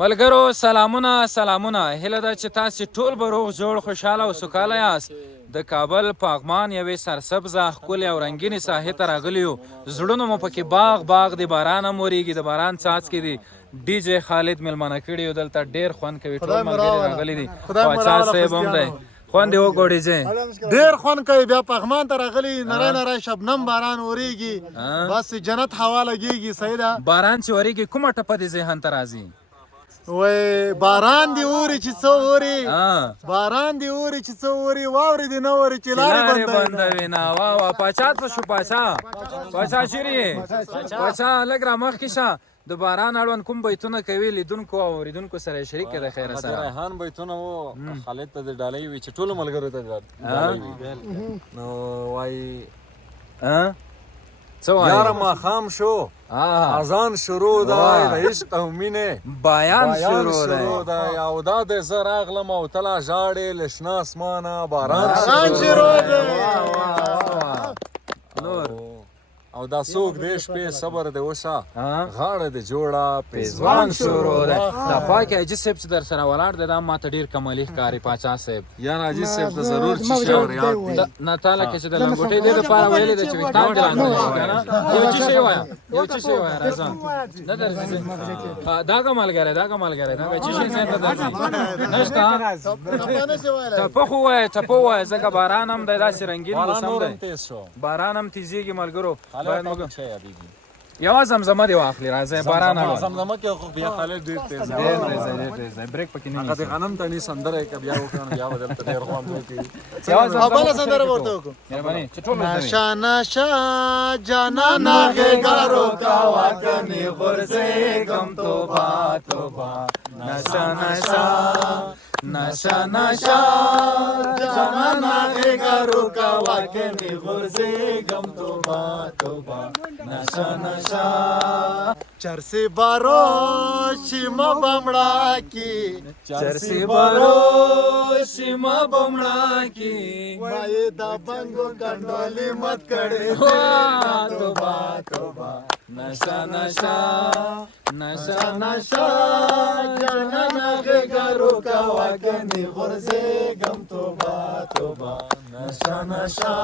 ملګرو سلامونه هیله ده چې تاسې ټول به روغ جوړ خوشحاله او سوکاله یاست د کابل پاغمان یوې سرسبزه ښکلې او رنګینې ساحې ته راغلي یو زړونه مو پکې باغ د باران هم ورېږي د باران څاڅکې دي ډي جی خالد میلمانه کړي یو دلته ډېر خوند کوي ټول ملګري راغلي دي باچا صاحب هم دی خوند یې وکړو ډي جی ډېر خوند کوي بیا پغمان ته راغلي نری شبنم باران ورېږي بس جنت هوا لګېږي صحیح ده باران چې ورېږي کومه ټپه دې ذهن ته راځي وای باران دی اوري چې څو اوري باران دی اوري چې څو اوري واوري دی نه اوري چې لارې بندوي نه واه پاچا څه شو پاچا چیرې پاچا لږ را مخکې شه د باران اړوند کوم بیتونه کوي لیدونکو او اوریدونکو سره شریک کړه د خیره سره ریحان بیتونه وو خالد ته د ډالۍ وي چې ټولو ملګرو ته ډالۍ وي نو وایي یاره ماښام شو اذان شروع ده د عشق او مینې بیان شروع ده او دا د زه راغلم او ته لا ژاړې له شنه اسمانه باران شروع ده نور او دا څوک دی شپې صبر دی وشه غاړه د جوړه پیزوان شروع ده دا خوا کې عجیز صاحب چې در سره ولاړ دی دا ماته ډېر کمالي ښکاري پاچا صاحب یاره عجیز صاحب ته ضرور شیشه ور یاد دي نه تاله کې چې د لنګوټۍ دې دپاره ویلې ده چې ویښتان دې رانغلي یو څه شی وایه راځه نه درځي دا که ملګری دا څه شی ځای ته درځي نشته ټپه خو وایه ټپه ووایه ځکه باران هم دی داسې رنګین موسم دی باران هم تیزېږي ملګرو یوه زمزمه دې واخلي راځئ باران زمزمه کې خو بیا خالد ډېر تیز دی بریک پکې نه هغه د غنم ته نی سندره کې بیا وکړو بیا بدلته ډېر خوند وکړي بله سندره ورته وکړو مهرباني چې ټول نشا نشا جانانا غیګارو کا واکنی غرزېږم توبه نشا جانانا غیګارو کا واکنی غرزېږم توبه نشا چرسی بارو شیما بمړه کی چرسی بارو شیما بمړه کی وای دا بنګو کنډولي مت کړي توبه نشا جانانا غیګارو کا واکنی غرزېږم توبه نشا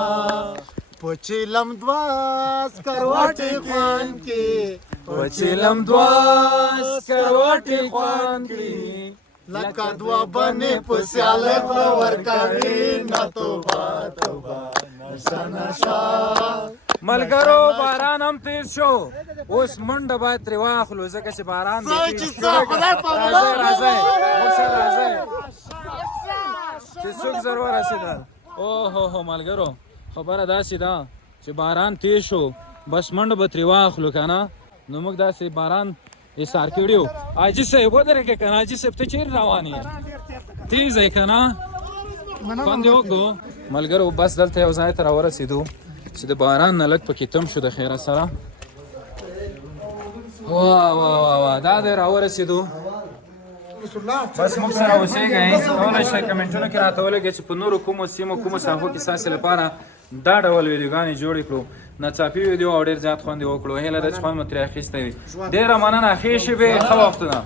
پچیلم دواس کرواټي خوان کی پچیلم دواس کرواټي خوان کی لکه دوا باندې پسیاله خور کوي نه توبه نشا ملګرو باران هم تیز شو اوس منډه باید ترې واخلو ځکه چې باران راځئ چې څوک زر ورسېدل اوهو ملګرو خبره داسې ده چې باران تیز شو بس منډه به ترې واخلو که نه نو موږ داسې باران ایسار کړي وو حاجي صاحب ودرېږه که نه حاجي صاحب ته چیرې روان یې تیز یې که نه خوند یې وکړو ملګرو بس دلته یو ځای ته راورسېدو چې د باران نه لږ پکې تم شو د خیره سره واه دا دی راورسېدو بس موږ سره اوسېږئ کولی شئ کمنټونو کې راته ولګئ چې په نورو کومو سیمو کومو ساحو کې ستاسې لپاره دا ډول ویډیوګانې جوړې کړو ناڅاپي ویډیو او ډېر زیات خوند یې وکړو هیله ده چې خوند مو ترې اخیستی وي ډېره مننه ښې شېبې ښه وختونه